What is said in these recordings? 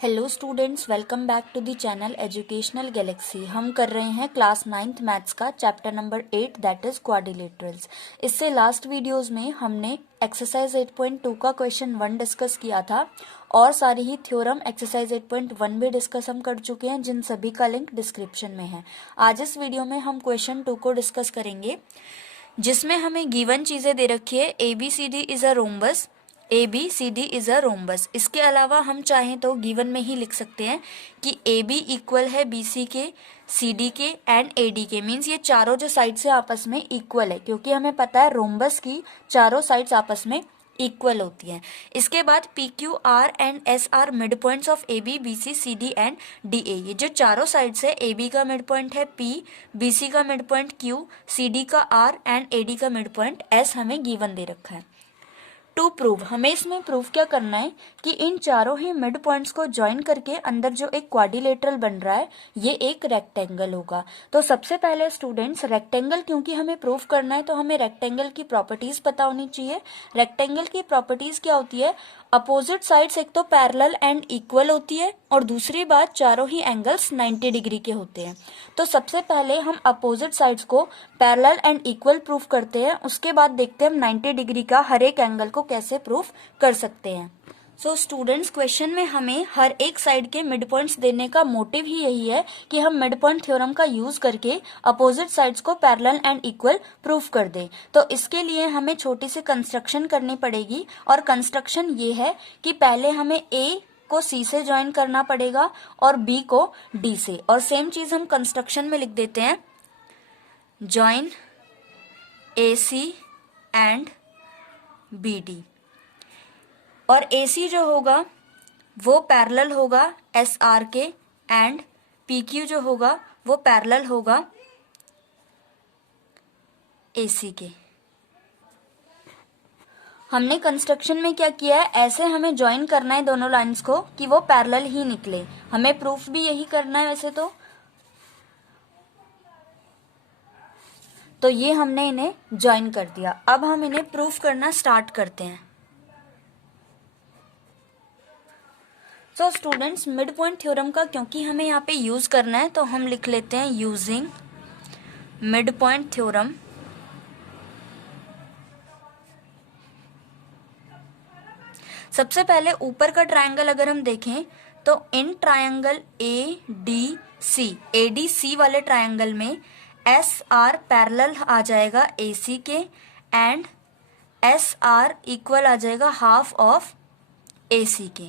Hello students, welcome back to the channel educational galaxy. हम कर रहे हैं क्लास 9th मैथ्स का chapter number 8 that is quadrilaterals. इससे लास्ट वीडियोस में हमने एक्सरसाइज 8.2 का क्वेश्चन 1 डिस्कस किया था और सारी ही थ्योरम एक्सरसाइज 8.1 भी डिस्कस हम कर चुके हैं, जिन सभी का लिंक डिस्क्रिप्शन में है। आज इस वीडियो में हम क्वेश्चन 2 को डिस्कस करेंगे, जिसमें हमें गिवन चीजें दे रखी है। ABCD is a rhombus, ABCD is a rhombus. इसके अलावा हम चाहें तो गिवन में ही लिख सकते हैं कि AB इक्वल है BC के, CD के एंड AD के। मीन्स ये चारों जो साइड से आपस में इक्वल है, क्योंकि हमें पता है रोम्बस की चारों साइड्स आपस में इक्वल होती हैं। इसके बाद PQR and SR mid points of AB, BC, CD and DA। ये जो चारों साइड्स है, AB का मिड पॉइंट है P, BC का मिड पॉइंट Q, CD का R एंड AD का मिड पॉइंट S हमें गिवन दे रखा है। टू प्रूव, हमें इसमें प्रूव क्या करना है कि इन चारों ही मिड पॉइंट्स को ज्वाइन करके अंदर जो एक क्वाड्रिलेटरल बन रहा है ये एक रेक्टेंगल होगा। तो सबसे पहले स्टूडेंट्स, रेक्टेंगल क्योंकि हमें प्रूव करना है तो हमें रेक्टेंगल की प्रॉपर्टीज पता होनी चाहिए। रेक्टेंगल की प्रॉपर्टीज क्या होती है? अपोजिट साइड्स एक तो पैरेलल एंड इक्वल होती है और दूसरी बात चारों ही एंगल्स 90 डिग्री के होते हैं। तो सबसे पहले हम अपोजिट साइड्स को पैरेलल एंड इक्वल प्रूफ करते हैं, उसके बाद देखते हैं हम 90 डिग्री का हर एक एंगल को कैसे प्रूफ कर सकते हैं। सो स्टूडेंट्स, क्वेश्चन में हमें हर एक साइड के मिड पॉइंट्स देने का मोटिव ही यही है कि हम मिड पॉइंट थ्योरम का यूज करके अपोजिट साइड्स को पैरेलल एंड इक्वल प्रूफ कर दें। तो इसके लिए हमें छोटी सी कंस्ट्रक्शन करनी पड़ेगी और कंस्ट्रक्शन ये है कि पहले हमें A को C से ज्वाइन करना पड़ेगा और B को D से। और सेम चीज हम कंस्ट्रक्शन में लिख देते हैं, ज्वाइन AC एंड BD। और AC जो होगा वो पैरेलल होगा SR के एंड PQ जो होगा वो पैरेलल होगा AC के। हमने कंस्ट्रक्शन में क्या किया है, ऐसे हमें ज्वाइन करना है दोनों लाइंस को कि वो पैरेलल ही निकले। हमें प्रूफ भी यही करना है वैसे तो ये हमने इन्हें ज्वाइन कर दिया। अब हम इन्हें प्रूफ करना स्टार्ट करते हैं। तो स्टूडेंट्स, मिड पॉइंट थ्योरम का क्योंकि हमें यहाँ पे यूज करना है तो हम लिख लेते हैं यूजिंग मिड पॉइंट थ्योरम। सबसे पहले ऊपर का ट्रायंगल अगर हम देखें तो इन ट्रायंगल ADC वाले ट्रायंगल में SR पैरेलल आ जाएगा AC के एंड SR इक्वल आ जाएगा हाफ ऑफ AC के।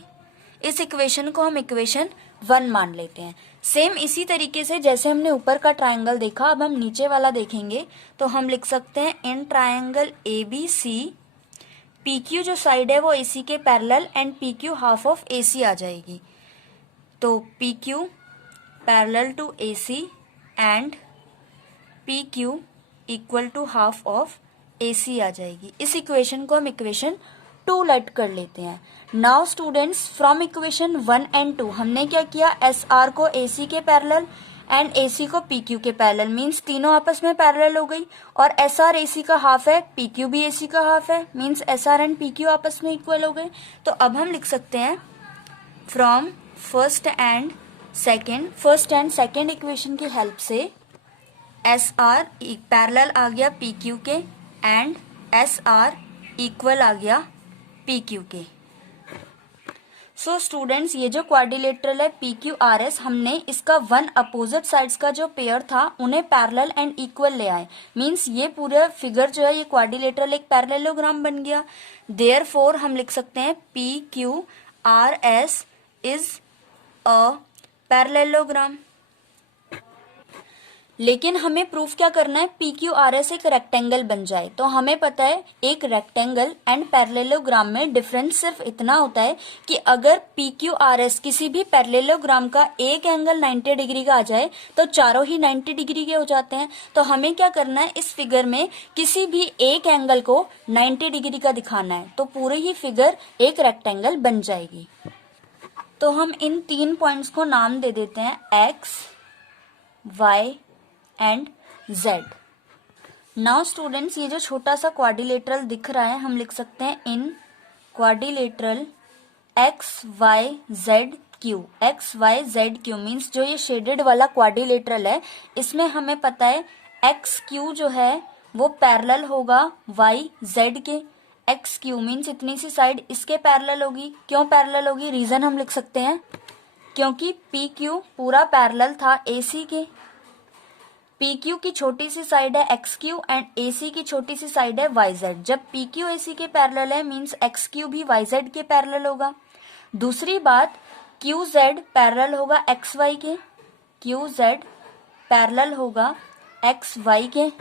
इस इक्वेशन को हम इक्वेशन 1 मान लेते हैं। सेम इसी तरीके से जैसे हमने ऊपर का ट्रायंगल देखा, अब हम नीचे वाला देखेंगे तो हम लिख सकते हैं इन ट्रायंगल ABC PQ जो साइड है वो AC के parallel and PQ half of AC आ जाएगी। तो PQ parallel to AC and PQ equal to half of AC आ जाएगी। इस इक्वेशन को हम इक्वेशन 2 लेट कर लेते हैं। Now students, from equation 1 and 2 हमने क्या किया, SR को AC के पैरेलल एंड AC को PQ के पैरेलल, मींस तीनों आपस में पैरेलल हो गई। और SR AC का हाफ है, PQ भी AC का हाफ है, मींस SR एंड PQ आपस में इक्वल हो गए। तो अब हम लिख सकते हैं from first and second equation की हेल्प से SR पैरेलल आ गया PQ के एंड SR इक्वल आ गया PQ के। सो स्टूडेंट्स, ये जो क्वाड्रिलेटरल है PQRS, हमने इसका 1 अपोजिट साइड्स का जो पेयर था उन्हें पैरेलल एंड इक्वल ले आए। मींस ये पूरा फिगर जो है ये क्वाड्रिलेटरल एक पैरेललोग्राम बन गया। देयरफॉर हम लिख सकते हैं PQRS इज अ पैरेललोग्राम। लेकिन हमें प्रूफ क्या करना है, PQRS एक रेक्टेंगल बन जाए। तो हमें पता है एक रेक्टेंगल एंड पैरेललोग्राम में डिफरेंस सिर्फ इतना होता है कि अगर PQRS किसी भी पैरेललोग्राम का एक एंगल 90 डिग्री का आ जाए तो चारों ही 90 डिग्री के हो जाते हैं। तो हमें क्या करना है, इस फिगर में किसी भी एक एंगल को 90 डिग्री का दिखाना है तो पूरी ही फिगर एक रेक्टेंगल बन जाएगी। तो हम इन 3 पॉइंट्स को नाम दे देते हैं X, Y and Z। Now students, ये जो छोटा सा क्वाड्रिलेटरल दिख रहा है हम लिख सकते हैं in quadrilateral XYZ Q, X Y Z Q means जो ये शेडेड वाला क्वाड्रिलेटरल है इसमें हमें पता है एक्स क्यू जो है वो पैरेलल होगा वाई जेड के। एक्स क्यू मीन्स इतनी सी साइड इसके पैरेलल होगी। क्यों पैरेलल होगी, रीजन हम लिख सकते हैं क्योंकि पी क्यू पूरा पैरेलल था ए सी के। पी क्यू की छोटी सी साइड है एक्स क्यू एंड ए सी की छोटी सी साइड है वाई जेड। जब पी क्यू ए सी के पैरेलल है मीन्स एक्स क्यू भी वाई जेड के पैरेलल होगा। दूसरी बात, क्यू जेड पैरेलल होगा एक्स वाई के, क्यू जेड पैरेलल होगा एक्स वाई के।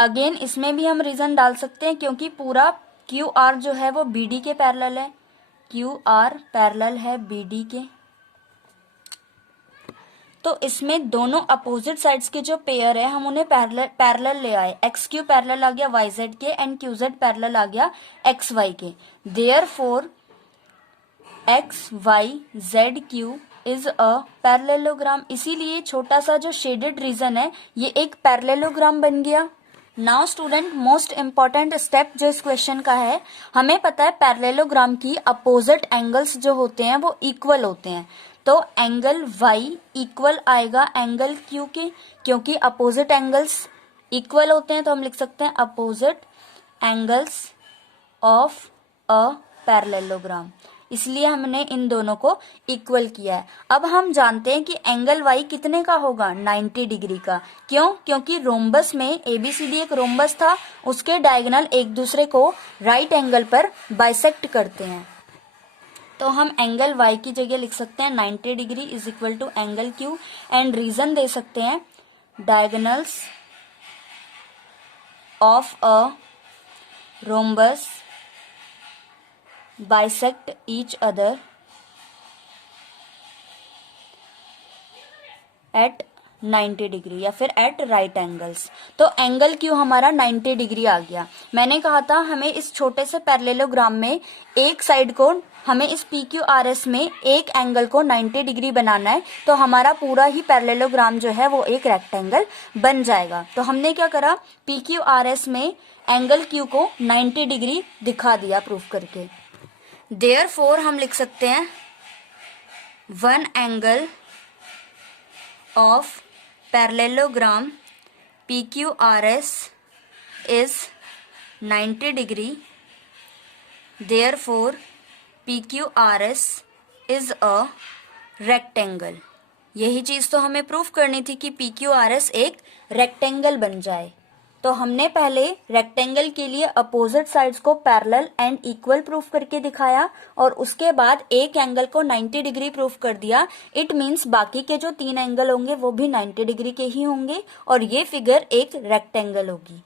अगेन इसमें भी हम रीजन डाल सकते हैं क्योंकि पूरा क्यू आर जो है वो बी डी के पैरेलल है, क्यू आर पैरेलल है बी डी के। तो इसमें दोनों अपोजिट साइड्स के जो पेयर है हम उन्हें पैरेलल ले आए। एक्स क्यू पैरेलल आ गया वाई जेड के एंड क्यू जेड पैरेलल आ गया एक्स वाई के। Therefore X Y Z Q is a parallelogram. इसीलिए छोटा सा जो शेडेड रीजन है ये एक पैरेललोग्राम बन गया। Now student, most important step जो इस क्वेश्चन का है, हमें पता है पैरेललोग्राम की अपोजिट एंगल्स जो होते हैं वो इक्वल होते हैं। तो एंगल y इक्वल आएगा एंगल q के, क्योंकि अपोजिट एंगल्स इक्वल होते हैं तो हम लिख सकते हैं opposite angles of a parallelogram. इसलिए हमने इन दोनों को इक्वल किया है। अब हम जानते हैं कि एंगल y कितने का होगा, 90 डिग्री का। क्यों? क्योंकि रोम्बस में ABCD एक रोम्बस था, उसके डायगोनल एक दूसरे को राइट एंगल पर बाइसेक्ट करते हैं। तो हम एंगल y की जगह लिख सकते हैं 90 degree is equal to angle q and reason दे सकते हैं diagonals of a rhombus bisect each other at 90 degree या फिर एट राइट एंगल्स। तो एंगल क्यू हमारा 90 डिग्री आ गया। मैंने कहा था हमें इस छोटे से पैरेललोग्राम में एक साइड को, हमें इस पी क्यू आर एस में एक एंगल को 90 डिग्री बनाना है, तो हमारा पूरा ही पैरेललोग्राम जो है वो एक रेक्टेंगल बन जाएगा। तो हमने क्या करा, पी क्यू आर एस में एंगल क्यू को 90 डिग्री दिखा दिया प्रूफ करके। देयरफॉर हम लिख सकते हैं one angle of parallelogram PQRS is 90 degree. Therefore PQRS is a rectangle. यही चीज तो हमें प्रूफ करनी थी कि PQRS एक रेक्टेंगल बन जाए। तो हमने पहले रेक्टेंगल के लिए अपोजिट साइड्स को पैरेलल एंड इक्वल प्रूफ करके दिखाया और उसके बाद एक एंगल को 90 डिग्री प्रूफ कर दिया। इट मीन्स बाकी के जो 3 एंगल होंगे वो भी 90 डिग्री के ही होंगे और ये फिगर एक रेक्टेंगल होगी।